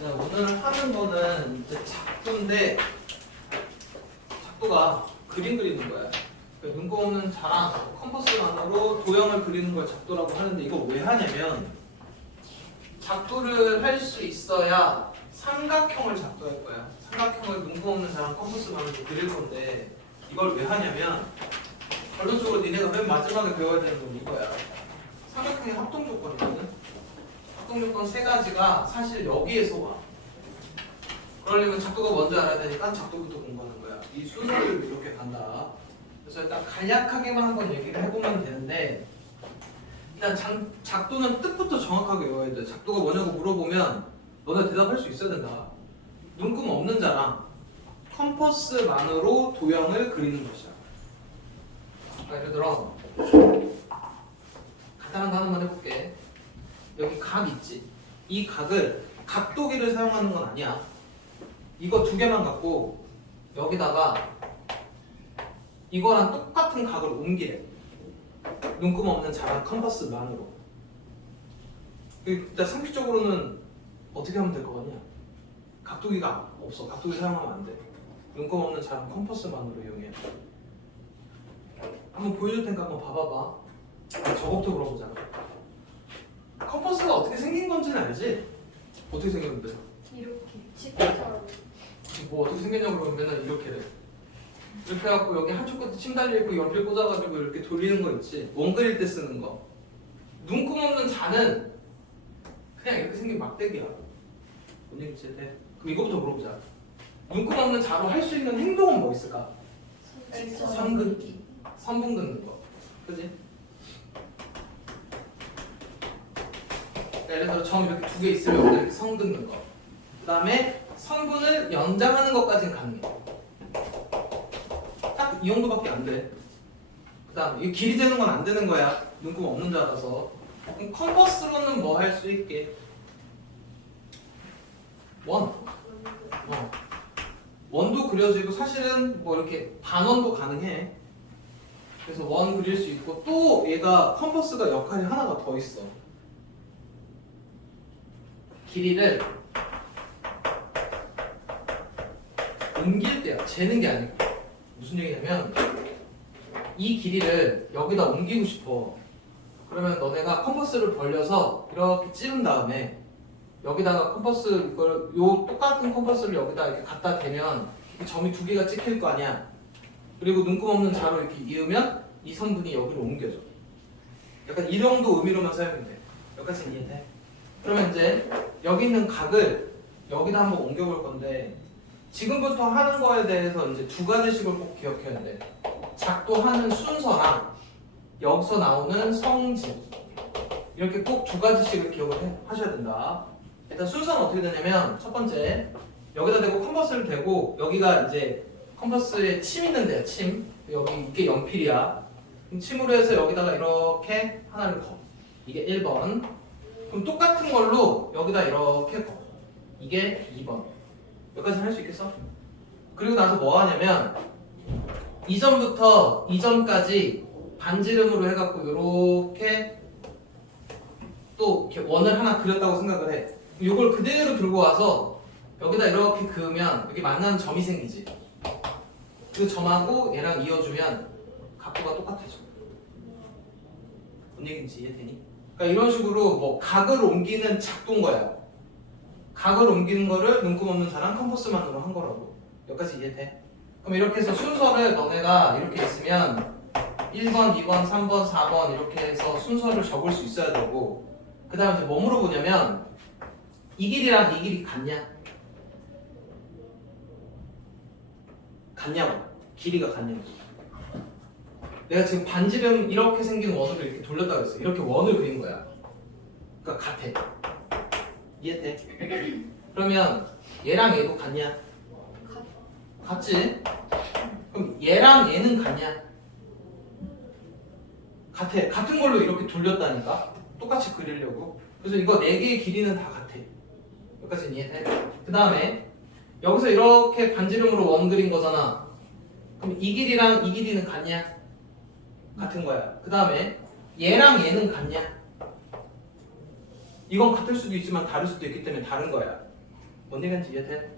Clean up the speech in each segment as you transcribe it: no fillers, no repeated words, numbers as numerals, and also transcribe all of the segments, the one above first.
자, 오늘 하는 거는 이제 작도인데 작도가 그림 그리는 거야. 그러니까 눈곱 없는 자랑 컴퍼스만으로 도형을 그리는 걸 작도라고 하는데 이거 왜 하냐면 작도를 할 수 있어야 삼각형을 작도할 거야. 삼각형을 눈곱 없는 자랑 컴퍼스만으로 그릴 건데 이걸 왜 하냐면 결론적으로 니네가 맨 마지막에 배워야 되는 건 이거야. 삼각형의 합동 조건이거든. 합동 조건 세 가지가 사실 여기에서 와. 그러려면 작도가 먼저 알아야 되니까 작도부터 공부하는 거야. 이 순서를 이렇게 간다. 그래서 일단 간략하게만 한번 얘기를 해보면 되는데 일단 작도는 뜻부터 정확하게 외워야 돼. 작도가 뭐냐고 물어보면 너네 대답할 수 있어야 된다. 눈금 없는 자랑 컴퍼스만으로 도형을 그리는 것이야. 예를 들어 간단한 거 하나만 해볼게. 여기 각 있지? 이 각을 각도기를 사용하는 건 아니야. 이거 두 개만 갖고 여기다가 이거랑 똑같은 각을 옮기래. 눈금 없는 자랑 컴퍼스만으로. 일단 상식적으로는 어떻게 하면 될 것 같냐? 각도기가 없어. 각도기 사용하면 안 돼. 눈금 없는 자랑 컴퍼스만으로 이용해. 한번 보여줄 테니까 한번 봐봐봐. 저거부터 물어보잖아. 컴퍼스가 어떻게 생긴 건지는 알지? 어떻게 생겼는데? 이렇게 치과처럼. 뭐 어떻게 생겼냐고 그러면 맨날 이렇게 돼. 이렇게 해갖고 여기 한쪽 끝에 침 달려있고 연필 꽂아가지고 이렇게 돌리는 거 있지? 원 그릴 때 쓰는 거. 눈금 없는 자는 그냥 이렇게 생긴 막대기야. 뭔 얘기지? 네. 그럼 이거부터 물어보자. 눈금 없는 자로 할 수 있는 행동은 뭐 있을까? 선 긋기. 선분 긋는 거. 그지? 예를 들어 점 이렇게 두 개 있으면 여기 이렇게 선 긋는 거. 그 다음에 선분을 연장하는 것까지는 가능해. 딱 이 정도밖에 안 돼. 그 다음 이 길이 재는 건 안 되는 거야. 눈금 없는 자라서. 그럼 컴퍼스로는 뭐 할 수 있게? 원. 원도 그려지고 사실은 뭐 이렇게 반원도 가능해. 그래서 원 그릴 수 있고 또 얘가 컴퍼스가 역할이 하나가 더 있어. 길이를 옮길 때야. 재는 게 아니고. 무슨 얘기냐면 이 길이를 여기다 옮기고 싶어. 그러면 너네가 컴퍼스를 벌려서 이렇게 찌른 다음에 여기다가 컴퍼스 이걸 요 똑같은 컴퍼스를 여기다 이렇게 갖다 대면 이 점이 두 개가 찍힐 거 아니야. 그리고 눈금 없는 자로 이렇게 이으면 이 선분이 여기로 옮겨져. 약간 이 정도 의미로만 사용이 돼. 여기까지 이해돼? 그러면 이제 여기 있는 각을 여기다 한번 옮겨볼 건데 지금부터 하는 거에 대해서 이제 두 가지씩을 꼭 기억해야 돼. 작도하는 순서랑 여기서 나오는 성질 이렇게 꼭 두 가지씩을 기억을 하셔야 된다. 일단 순서는 어떻게 되냐면 첫 번째 여기다 대고 컴퍼스를 대고 여기가 이제 컴퍼스에 침 있는 데야. 침. 여기 이게 연필이야. 그럼 침으로 해서 여기다가 이렇게 하나를 거. 이게 1번. 그럼 똑같은 걸로 여기다 이렇게 거. 이게 2번. 여기까지 할 수 있겠어? 그리고 나서 뭐 하냐면 이점부터 이점까지 반지름으로 해갖고 이렇게 또 이렇게 원을 하나 그렸다고 생각을 해. 이걸 그대로 들고 와서 여기다 이렇게 그으면 여기 만나는 점이 생기지. 그 점하고 얘랑 이어주면 각도가 똑같아져. 뭔 얘기인지 이해되니? 그러니까 이런 식으로 뭐 각을 옮기는 작도인 거야. 각을 옮기는 거를 눈금 없는 자랑 컴퍼스만으로 한 거라고. 여기까지 이해돼? 그럼 이렇게 해서 순서를 너네가 이렇게 있으면 1번, 2번, 3번, 4번 이렇게 해서 순서를 적을 수 있어야 되고 그 다음에 이제 뭐 물어보냐면 이 길이랑 이 길이 같냐? 같냐고. 길이가 같냐고. 내가 지금 반지름 이렇게 생긴 원으로 이렇게 돌렸다 그랬어. 이렇게 원을 그린 거야. 그러니까 같아. 이해돼? 그러면 얘랑 얘도 같냐? 같지? 그럼 얘랑 얘는 같냐? 같아. 같은 걸로 이렇게 돌렸다니까? 똑같이 그리려고. 그래서 이거 4개의 길이는 다 같아. 여기까지는 이해돼? 그 다음에 여기서 이렇게 반지름으로 원 그린 거잖아. 그럼 이 길이랑 이 길이는 같냐? 같은 거야. 그 다음에 얘랑 얘는 같냐? 이건 같을 수도 있지만 다를 수도 있기 때문에 다른 거야. 뭔 얘기인지 이해돼?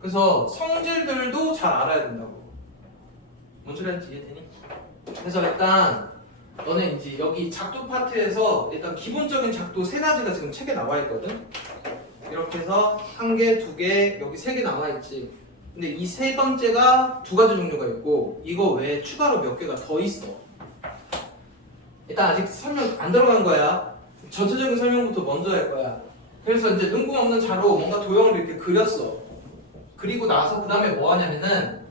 그래서 성질들도 잘 알아야 된다고. 뭔 소리 하는지 이해되니? 그래서 일단 너네 이제 여기 작도 파트에서 일단 기본적인 작도 세 가지가 지금 책에 나와 있거든. 이렇게 해서 한 개, 두 개, 여기 세 개 나와 있지. 근데 이 세 번째가 두 가지 종류가 있고 이거 외에 추가로 몇 개가 더 있어. 일단 아직 설명 안 들어간 거야. 전체적인 설명부터 먼저 할 거야. 그래서 이제 눈금 없는 자로 뭔가 도형을 이렇게 그렸어. 그리고 나서 그 다음에 뭐 하냐면은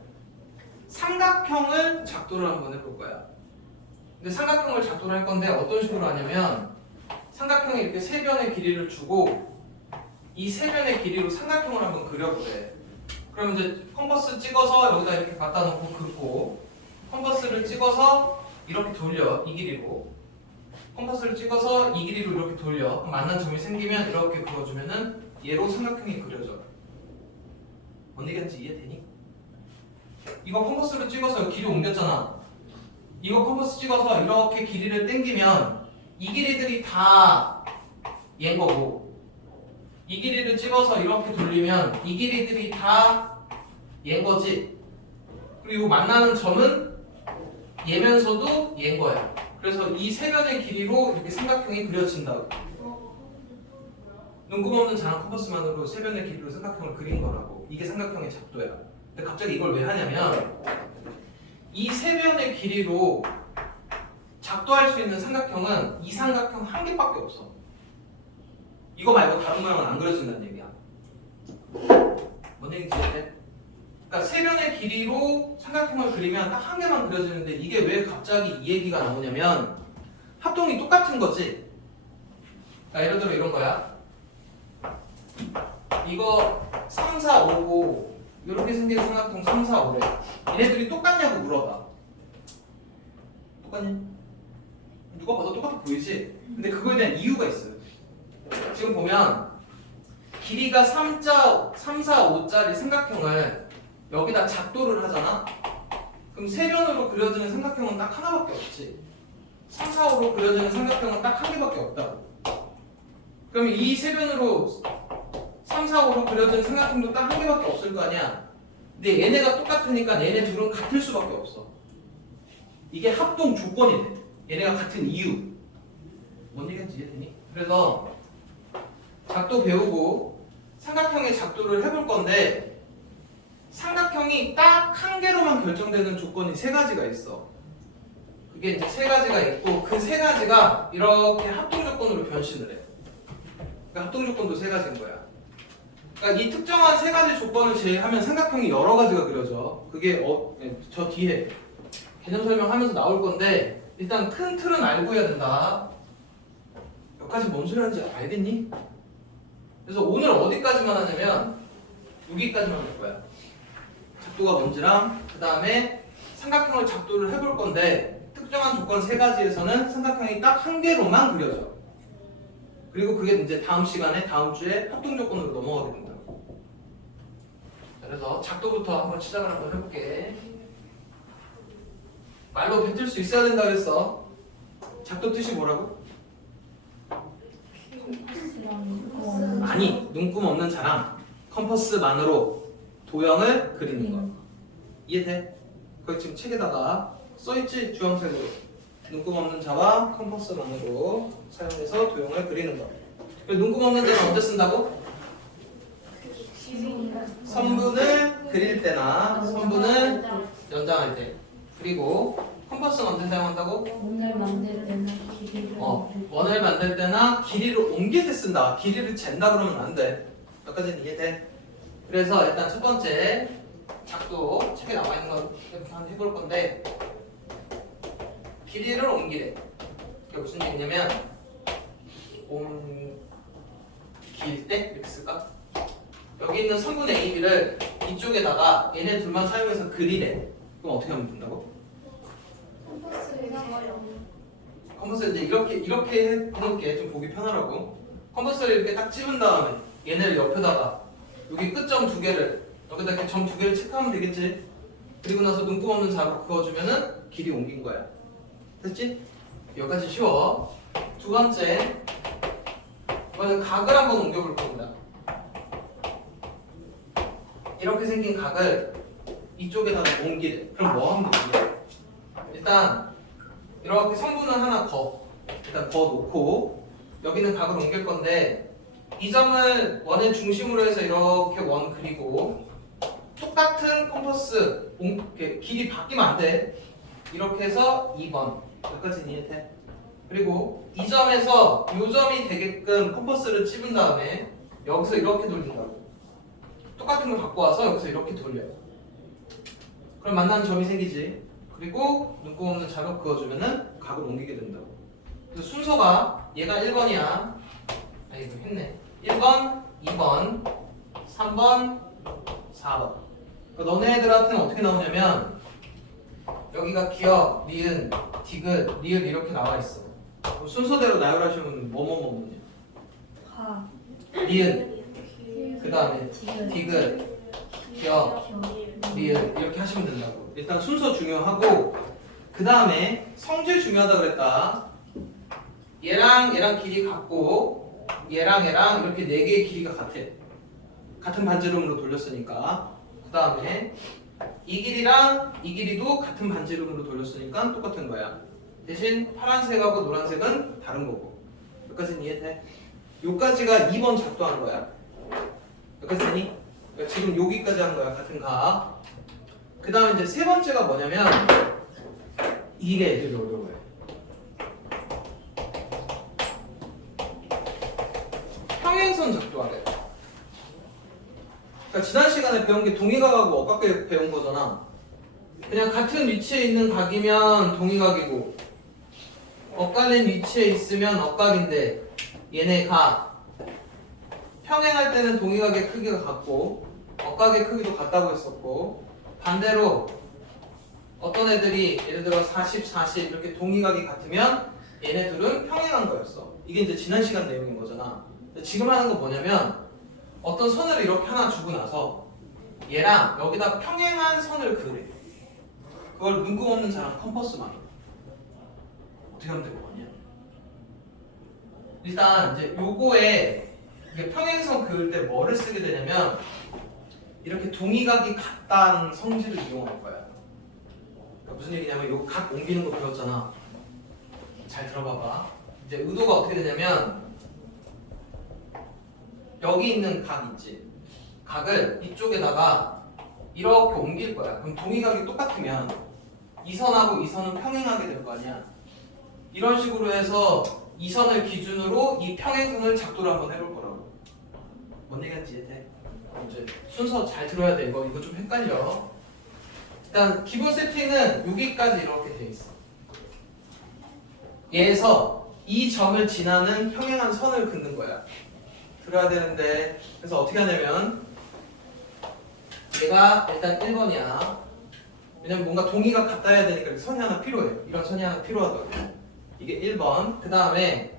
삼각형을 작도를 한번 해볼 거야. 근데 삼각형을 작도를 할 건데 어떤 식으로 하냐면 삼각형에 이렇게 세 변의 길이를 주고 이 세 변의 길이로 삼각형을 한번 그려보래. 그럼 이제 컴퍼스 찍어서 여기다 이렇게 갖다 놓고 긋고 컴퍼스를 찍어서 이렇게 돌려 이 길이로 컴퍼스를 찍어서 이 길이로 이렇게 돌려 그럼 만난 점이 생기면 이렇게 그어주면은 얘로 삼각형이 그려져. 뭔 얘기인지 이해되니? 이거 컴퍼스를 찍어서 길이 옮겼잖아. 이거 컴퍼스 찍어서 이렇게 길이를 당기면 이 길이들이 다 얘인 거고 이 길이를 찍어서 이렇게 돌리면 이 길이들이 다 얘인 거지. 그리고 만나는 점은 얘면서도 얘인 거야. 그래서 이 세 변의 길이로 이렇게 삼각형이 그려진다고. 눈금 없는 자랑 컴퍼스만으로 세 변의 길이로 삼각형을 그린 거라고. 이게 삼각형의 작도야. 근데 갑자기 이걸 왜 하냐면 이 세 변의 길이로 작도할 수 있는 삼각형은 이 삼각형 한 개밖에 없어. 이거 말고 다른 모양은 안 그려진다는 얘기야. 뭔 얘기인지 이해돼? 그러니까 세 변의 길이로 삼각형을 그리면 딱 한 개만 그려지는데 이게 왜 갑자기 이 얘기가 나오냐면 합동이 똑같은 거지. 그러니까 예를 들어 이런 거야. 이거 3, 4, 5고 이렇게 생긴 삼각형 3, 4, 5래. 얘네들이 똑같냐고 물어봐. 똑같니? 누가 봐도 똑같아 보이지? 근데 그거에 대한 이유가 있어요. 지금 보면 길이가 3, 4, 5짜리 삼각형을 여기다 작도를 하잖아? 그럼 세 변으로 그려지는 삼각형은 딱 하나밖에 없지. 3, 4, 5로 그려지는 삼각형은 딱 한 개밖에 없다고. 그럼 이 세 변으로 3, 4, 5로 그려지는 삼각형도 딱 한 개밖에 없을 거 아니야. 근데 얘네가 똑같으니까 얘네 둘은 같을 수밖에 없어. 이게 합동 조건이 돼. 얘네가 같은 이유. 뭔 얘기인지 이해되니? 그래서 작도 배우고 삼각형의 작도를 해볼 건데 삼각형이 딱 한 개로만 결정되는 조건이 세 가지가 있어. 그게 이제 세 가지가 있고 그 세 가지가 이렇게 합동 조건으로 변신을 해. 그러니까 합동 조건도 세 가지인 거야. 그러니까 이 특정한 세 가지 조건을 제외하면 삼각형이 여러 가지가 그려져. 그게 저 뒤에 개념 설명하면서 나올 건데 일단 큰 틀은 알고 해야 된다. 여기까지 뭔 소리 하는지 알겠니? 그래서 오늘 어디까지만 하냐면 여기까지만 할 거야. 작도가 뭔지랑 그 다음에 삼각형을 작도를 해볼 건데 특정한 조건 세 가지에서는 삼각형이 딱 한 개로만 그려져. 그리고 그게 이제 다음 시간에 다음 주에 합동 조건으로 넘어가게 된다고. 자, 그래서 작도부터 한번 시작을 한번 해볼게. 말로 뱉을 수 있어야 된다 그랬어. 작도 뜻이 뭐라고? 아니, 눈금 없는 자랑. 컴퍼스만으로 도형을 그리는 거. 이해돼? 거기 지금 책에다가 써있지? 주황색으로. 눈금 없는 자와 컴퍼스만으로 사용해서 도형을 그리는 거. 눈금 없는 자는 언제 쓴다고? 선분을 그릴 때나 선분을 연장할 때. 그리고 컴퍼스는 언제 사용한다고? 원을 만들 때나 길이를 원을 만들 때나 길이를 옮길 때 쓴다. 길이를 잰다 그러면 안 돼. 여기까지는 이해돼? 그래서 일단 첫 번째 작도 책에 나와 있는 거 한번 해볼 건데 길이를 옮기래. 그게 무슨 얘기냐면 옮길 때 이렇게 쓸까? 여기 있는 선분의 AB를 이쪽에다가 얘네 둘만 사용해서 그리래. 그럼 어떻게 하면 된다고? 컴퍼스 이제 이렇게 해놓을게. 좀 보기 편하라고. 컴퍼스를 이렇게 딱 찝은 다음에 얘네를 옆에다가 여기 끝점 두 개를 여기다 이렇게 점 두 개를 체크하면 되겠지. 그리고 나서 눈금 없는 자로 그어주면은 길이 옮긴 거야. 됐지? 여기까지 쉬워. 두 번째, 이번엔 각을 한번 옮겨볼 겁니다. 이렇게 생긴 각을 이쪽에다가 옮기래. 그럼 뭐 하면 되지? 일단 이렇게 성분은 하나 일단 더 놓고 여기는 각을 옮길 건데 이 점을 원의 중심으로 해서 이렇게 원 그리고 똑같은 컴퍼스 길이 바뀌면 안 돼. 이렇게 해서 2번 여기까지 이해돼? 그리고 이 점에서 이 점이 되게끔 컴퍼스를 찝은 다음에 여기서 이렇게 돌린다고. 똑같은 걸 갖고 와서 여기서 이렇게 돌려요. 그럼 만나는 점이 생기지. 그리고 눈곱 없는 자격 그어주면은 각을 옮기게 된다고. 그래서 순서가 얘가 1번이야. 아 이거 했네. 1번, 2번, 3번, 4번. 그러니까 너네들한테는 어떻게 나오냐면 여기가 기억, 니은, 디귿, 리을 이렇게 나와 있어. 그럼 순서대로 나열하시면 뭐뭐뭐뭐냐. 화, 니은, 그 다음에 디귿, 디귿, 기억, 겨, 리을 이렇게 하시면 된다고. 일단 순서 중요하고 그 다음에 성질 중요하다 그랬다. 얘랑 길이 같고 얘랑 이렇게 4개의 길이가 같아. 같은 반지름으로 돌렸으니까. 그 다음에 이 길이랑 이 길이도 같은 반지름으로 돌렸으니까 똑같은 거야. 대신 파란색하고 노란색은 다른 거고. 여기까지는 이해돼? 요까지가 2번 작도한 거야. 여기까지 되니? 그러니까 지금 여기까지 한 거야. 같은 각. 그 다음에 이제 세 번째가 뭐냐면 이게 애들이 어려워요. 평행선 작도하래. 그러니까 지난 시간에 배운 게 동의각하고 억각을 배운 거잖아. 그냥 같은 위치에 있는 각이면 동의각이고 엇갈린 위치에 있으면 억각인데 얘네 각 평행할 때는 동의각의 크기가 같고 억각의 크기도 같다고 했었고 반대로 어떤 애들이 예를 들어 40, 40 이렇게 동의각이 같으면 얘네들은 평행한 거였어. 이게 이제 지난 시간 내용인 거잖아. 근데 지금 하는 건 뭐냐면 어떤 선을 이렇게 하나 주고 나서 얘랑 여기다 평행한 선을 그래. 그걸 눈곱 없는 사람 컴퍼스만 어떻게 하면 될 거 같냐? 일단 이제 요거에 이게 평행선 그을 때 뭐를 쓰게 되냐면 이렇게 동의각이 같다는 성질을 이용할 거야. 그러니까 무슨 얘기냐면 요거 각 옮기는 거 배웠잖아. 잘 들어봐봐. 이제 의도가 어떻게 되냐면 여기 있는 각 있지. 각을 이쪽에다가 이렇게 옮길 거야. 그럼 동의각이 똑같으면 이 선하고 이 선은 평행하게 될 거 아니야. 이런 식으로 해서 이 선을 기준으로 이 평행선을 작도를 한번 해볼 거라고. 뭔 얘기인지 이해돼? 이제 순서 잘 들어야 돼. 이거 좀 헷갈려. 일단 기본 세팅은 여기까지 이렇게 돼 있어. 얘에서 이 점을 지나는 평행한 선을 긋는 거야. 들어야 되는데 그래서 어떻게 하냐면 얘가 일단 1번이야. 왜냐면 뭔가 동의가 같다 해야 되니까 선이 하나 필요해. 이런 선이 하나 필요하다고. 이게 1번. 그 다음에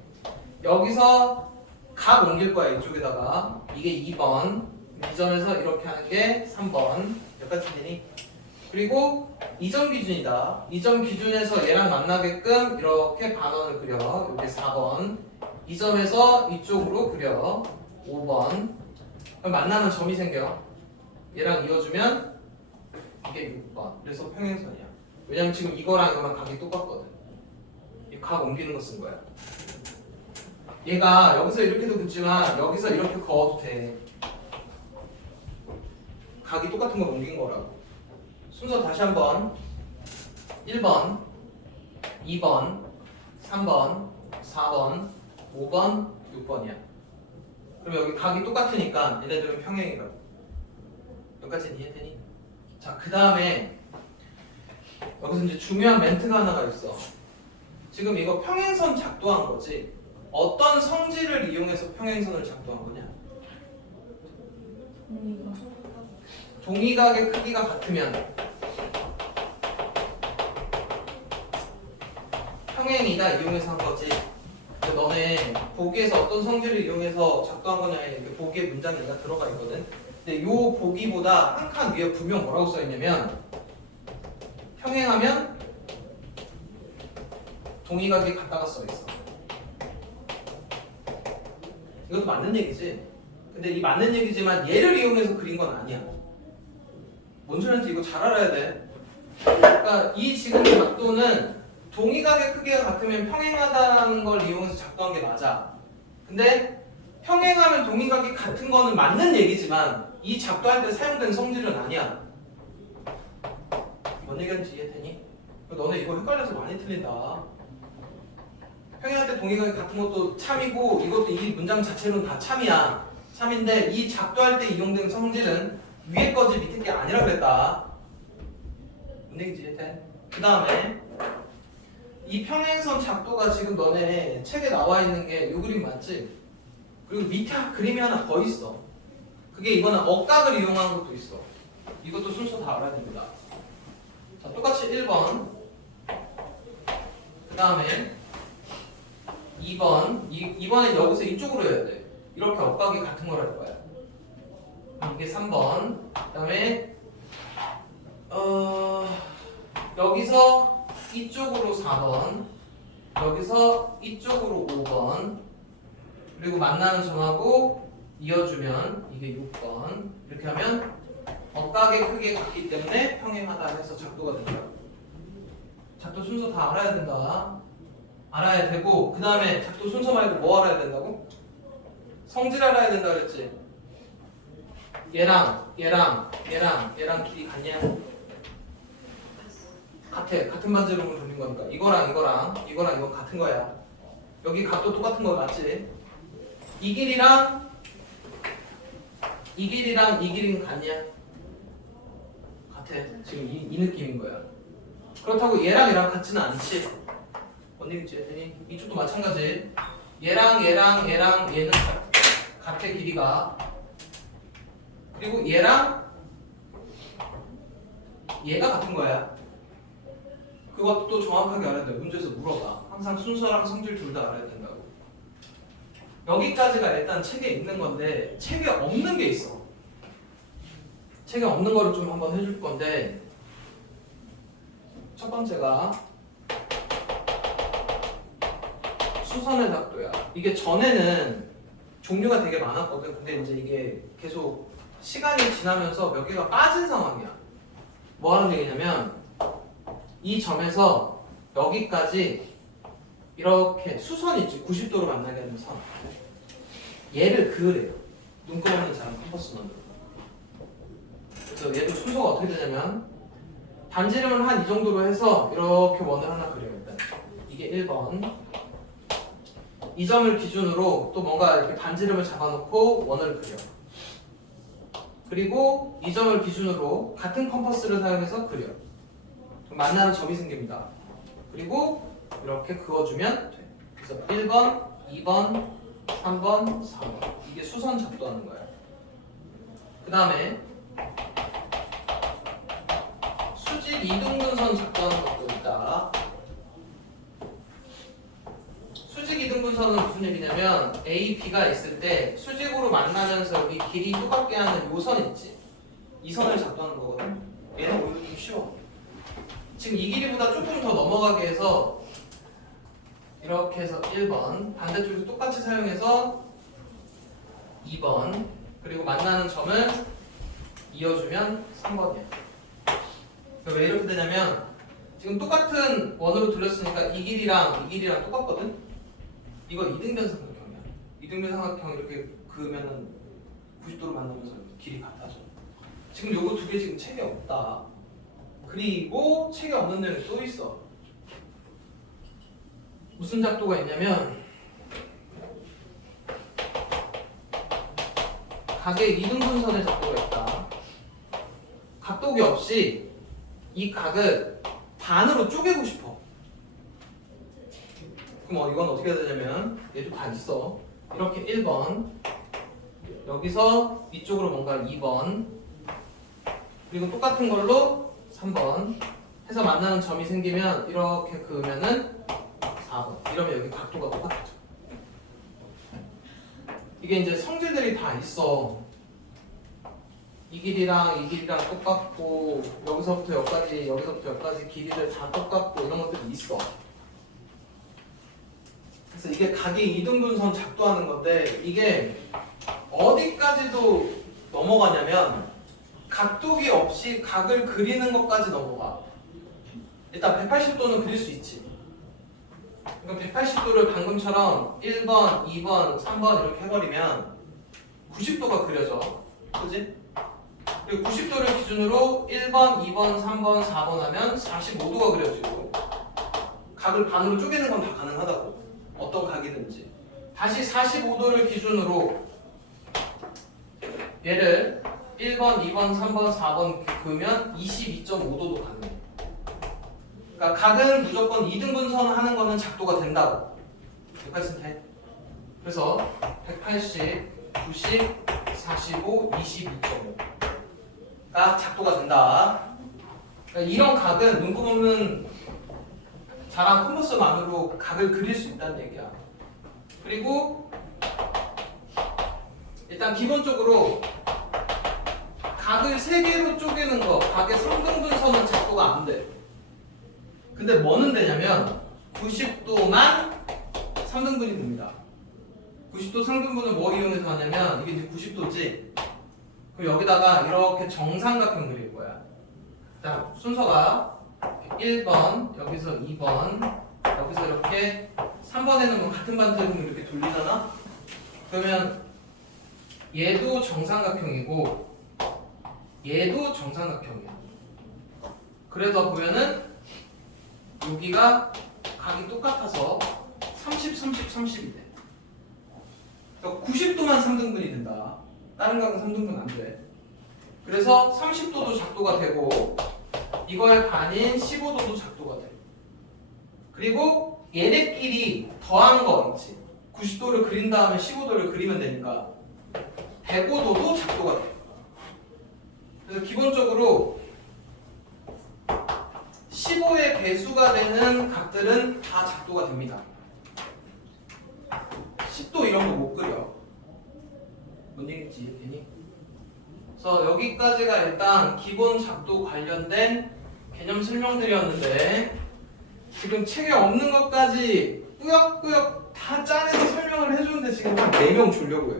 여기서 각 옮길 거야. 이쪽에다가. 이게 2번. 이 점에서 이렇게 하는 게 3번. 여기까지 되니? 그리고 이 점 기준이다. 이 점 기준에서 얘랑 만나게끔 이렇게 반원을 그려. 여기 4번. 이 점에서 이쪽으로 그려. 5번. 그럼 만나는 점이 생겨. 얘랑 이어주면 이게 6번. 그래서 평행선이야. 왜냐면 지금 이거랑 각이 똑같거든. 이 각 옮기는 거 쓴 거야. 얘가 여기서 이렇게도 긋지만 여기서 이렇게 그어도 돼. 각이 똑같은 걸 옮긴 거라고. 순서 다시 한번 1번, 2번, 3번, 4번, 5번, 6번이야. 그럼 여기 각이 똑같으니까 얘네들은 평행이라고. 여기까지 이해되니? 자, 그 다음에 여기서 이제 중요한 멘트가 하나가 있어. 지금 이거 평행선 작도한 거지. 어떤 성질을 이용해서 평행선을 작도한 거냐? 동의각의 크기가 같으면 평행이다 이용해서 한 거지. 근데 너네 보기에서 어떤 성질을 이용해서 작도한 거냐에 이렇게 보기에 문장이 얘가 들어가 있거든. 근데 요 보기보다 한 칸 위에 분명 뭐라고 써 있냐면 평행하면 동의각이 같다가 써 있어. 이것도 맞는 얘기지. 근데 이 맞는 얘기지만 얘를 이용해서 그린 건 아니야. 뭔 소리인지 이거 잘 알아야 돼. 그러니까 이 지금 작도는 동의각의 크기가 같으면 평행하다는 걸 이용해서 작도한 게 맞아. 근데 평행하면 동의각이 같은 거는 맞는 얘기지만 이 작도할 때 사용된 성질은 아니야. 뭔 얘기인지 이해되니? 너네 이거 헷갈려서 많이 틀린다. 평행할 때 동의각이 같은 것도 참이고 이것도 이 문장 자체로는 다 참이야. 참인데 이 작도할 때 이용된 성질은 위에 거지 밑에 게 아니라 그랬다. 뭔 얘기인지 이해돼? 그 다음에 이 평행선 작도가 지금 너네 책에 나와 있는 게 이 그림 맞지? 그리고 밑에 그림이 하나 더 있어. 그게 이거는 억각을 이용한 것도 있어. 이것도 순서 다 알아야 됩니다. 자, 똑같이 1번. 그 다음에 2번. 2번은 여기서 이쪽으로 해야 돼. 이렇게 억각이 같은 거랄 거야. 이게 3번. 그 다음에 여기서 이쪽으로 4번. 여기서 이쪽으로 5번. 그리고 만나는 점하고 이어주면 이게 6번. 이렇게 하면 억각의 크기가 같기 때문에 평행하다 해서 작도가 된다. 작도 순서 다 알아야 된다. 알아야 되고 그 다음에 작도 순서 말고 뭐 알아야 된다고? 성질 알아야 된다 그랬지? 얘랑 길이 같냐? 같아. 같은 반지름으로 돌린 거니까 이거랑 이건 같은 거야. 여기 값도 똑같은 거 맞지? 이 길이랑 이 길이는 같냐? 같아. 지금 이 느낌인 거야. 그렇다고 얘랑 같지는 않지. 뭔 얘기인지 했더니 이쪽도 마찬가지. 얘는 같아 길이가. 그리고 얘가 같은 거야. 그것도 또 정확하게 알아야 돼. 문제에서 물어봐. 항상 순서랑 성질 둘 다 알아야 된다고. 여기까지가 일단 책에 있는 건데 책에 없는 게 있어. 책에 없는 거를 좀 한번 해줄 건데 첫 번째가 수선의 작도야. 이게 전에는 종류가 되게 많았거든. 근데 이제 이게 계속 시간이 지나면서 몇 개가 빠진 상황이야. 뭐 하는 얘기냐면 이 점에서 여기까지 이렇게 수선 있지. 90도로 만나게 하는 선. 얘를 그으래요. 눈금 없는 사람 컴퍼스만으로. 그래서 얘도 순서가 어떻게 되냐면 반지름을 한 이 정도로 해서 이렇게 원을 하나 그려요. 일단 이게 1번. 이 점을 기준으로 또 뭔가 이렇게 반지름을 잡아놓고 원을 그려. 그리고 이 점을 기준으로 같은 컴퍼스를 사용해서 그려. 그럼 만나는 점이 생깁니다. 그리고 이렇게 그어주면 돼. 그래서 1번, 2번, 3번, 4번. 이게 수선 작도하는 거야. 그 다음에 수직 이등분선 작도하는 것도 있다. 수직 이등분선은 무슨 얘기냐면 A, B가 있을 때 수직으로 만나면서 여기 길이 똑같게 하는 요 선 있지? 이 선을 작도하는 거거든. 얘는 오히려 좀 쉬워. 지금 이 길이보다 조금 더 넘어가게 해서 이렇게 해서 1번 반대쪽에서 똑같이 사용해서 2번 그리고 만나는 점을 이어주면 3번이야. 왜 이렇게 되냐면 지금 똑같은 원으로 돌렸으니까 이 길이랑 똑같거든? 이거 이등변 삼각형이야. 이등변 삼각형 이렇게 그으면은 90도로 만나면서 길이 같아져. 지금 요거 두 개 지금 책에 없다. 그리고 책에 없는 내용이 또 있어. 무슨 작도가 있냐면 각의 이등분선의 작도가 있다. 각도기 없이 이 각을 반으로 쪼개고 싶어. 그럼 이건 어떻게 해야 되냐면 얘도 반 있어. 이렇게 1번 여기서 이쪽으로 뭔가 2번 그리고 똑같은 걸로 3번 해서 만나는 점이 생기면 이렇게 그으면은 4번. 이러면 여기 각도가 똑같죠. 이게 이제 성질들이 다 있어. 이 길이랑 똑같고 여기서부터 여기까지 길이들 다 똑같고 이런 것들이 있어. 그래서 이게 각이 이등분선 작도하는 건데 이게 어디까지도 넘어가냐면 각도기 없이 각을 그리는 것까지 넘어가. 일단 180도는 그릴 수 있지. 그러니까 180도를 방금처럼 1번, 2번, 3번 이렇게 해버리면 90도가 그려져. 그지? 그리고 90도를 기준으로 1번, 2번, 3번, 4번 하면 45도가 그려지고 각을 반으로 쪼개는 건 다 가능하다고. 어떤 각이든지. 다시 45도를 기준으로 얘를 1번, 2번, 3번, 4번 그으면 22.5도도 가능해. 그러니까 각은 무조건 2등분선 하는 거는 작도가 된다고. 180 돼. 그래서 180, 90, 45, 22.5가 작도가 된다. 그러니까 이런 각은 문구 없는 자랑 컴퍼스만으로 각을 그릴 수 있다는 얘기야. 그리고 일단 기본적으로 각을 3개로 쪼개는 거, 각의 3등분선은 작도가 안 돼. 근데 뭐는 되냐면 90도만 3등분이 됩니다. 90도 3등분을 뭐 이용해서 하냐면 이게 이제 90도지. 그럼 여기다가 이렇게 정삼각형 그릴 거야. 자, 순서가 1번, 여기서 2번, 여기서 이렇게 3번에는 뭐 같은 반지름을 이렇게 돌리잖아? 그러면 얘도 정삼각형이고 얘도 정삼각형이야. 그래서 보면은 여기가 각이 똑같아서 30, 30, 30이 돼. 그러니까 90도만 3등분이 된다. 다른 각은 3등분 안 돼. 그래서 30도도 작도가 되고 이거의 반인 15도도 작도가 돼. 그리고 얘네끼리 더한 거 있지. 90도를 그린 다음에 15도를 그리면 되니까 105도도 작도가 돼. 그래서 기본적으로 15의 배수가 되는 각들은 다 작도가 됩니다. 10도 이런 거 못 그려. 뭔 얘기지, 괜히? 그래서 여기까지가 일단 기본 작도 관련된 개념 설명들이었는데 지금 책에 없는 것까지 꾸역꾸역 다 짜내서 설명을 해주는데 지금 한 4명 주려고 해.